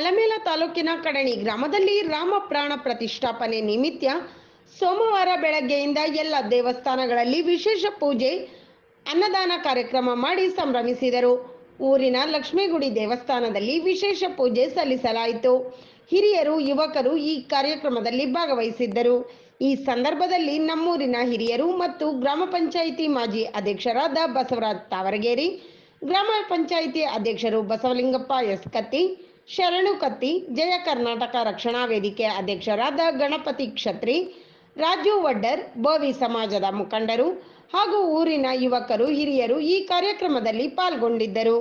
ಅಲಮೇಲ ತಾಲೂಕಿನ ಕಡಣಿ ಗ್ರಾಮದಲ್ಲಿ ರಾಮ ಪ್ರಾಣ ಪ್ರತಿಷ್ಠಾಪನೆ ನಿಮಿತ್ತ ಸೋಮವಾರ ಬೆಳಗ್ಗೆಯಿಂದ ಎಲ್ಲ ದೇವಸ್ಥಾನಗಳಲ್ಲಿ ವಿಶೇಷ ಪೂಜೆ ಅನ್ನದಾನ ಕಾರ್ಯಕ್ರಮ ಮಾಡಿ ಸಂಭ್ರಮಿಸಿದರು. ಊರಿನ ಲಕ್ಷ್ಮೀಗುಡಿ ದೇವಸ್ಥಾನದಲ್ಲಿ ವಿಶೇಷ ಪೂಜೆ ಸಲ್ಲಿಸಲಾಯಿತು. ಹಿರಿಯರು ಯುವಕರು ಈ ಕಾರ್ಯಕ್ರಮದಲ್ಲಿ ಭಾಗವಹಿಸಿದ್ದರು. ಈ ಸಂದರ್ಭದಲ್ಲಿ ನಮ್ಮೂರಿನ ಹಿರಿಯರು ಮತ್ತು ಗ್ರಾಮ ಪಂಚಾಯಿತಿ ಮಾಜಿ ಅಧ್ಯಕ್ಷರಾದ ಬಸವರಾಜ್ ತಾವರಗೇರಿ, ಗ್ರಾಮ ಪಂಚಾಯಿತಿ ಅಧ್ಯಕ್ಷರು ಬಸವಲಿಂಗಪ್ಪ ಎಸ್ ಕತ್ತಿ, ಶರಣು ಕತ್ತಿ, ಜಯ ಕರ್ನಾಟಕ ರಕ್ಷಣಾ ವೇದಿಕೆ ಅಧ್ಯಕ್ಷರಾದ ಗಣಪತಿ ಕ್ಷತ್ರಿ, ರಾಜು ವಡ್ಡರ್, ಬೋವಿ ಸಮಾಜದ ಮುಖಂಡರು ಹಾಗೂ ಊರಿನ ಯುವಕರು ಹಿರಿಯರು ಈ ಕಾರ್ಯಕ್ರಮದಲ್ಲಿ ಪಾಲ್ಗೊಂಡಿದ್ದರು.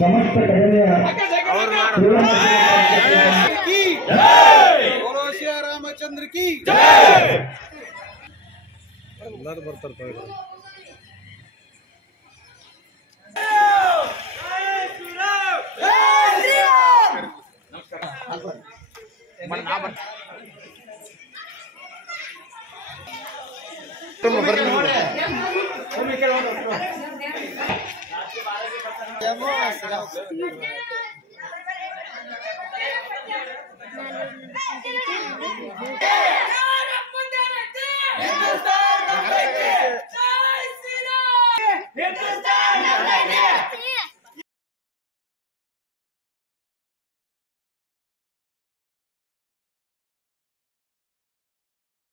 समस्त कड़े रामचंद्र की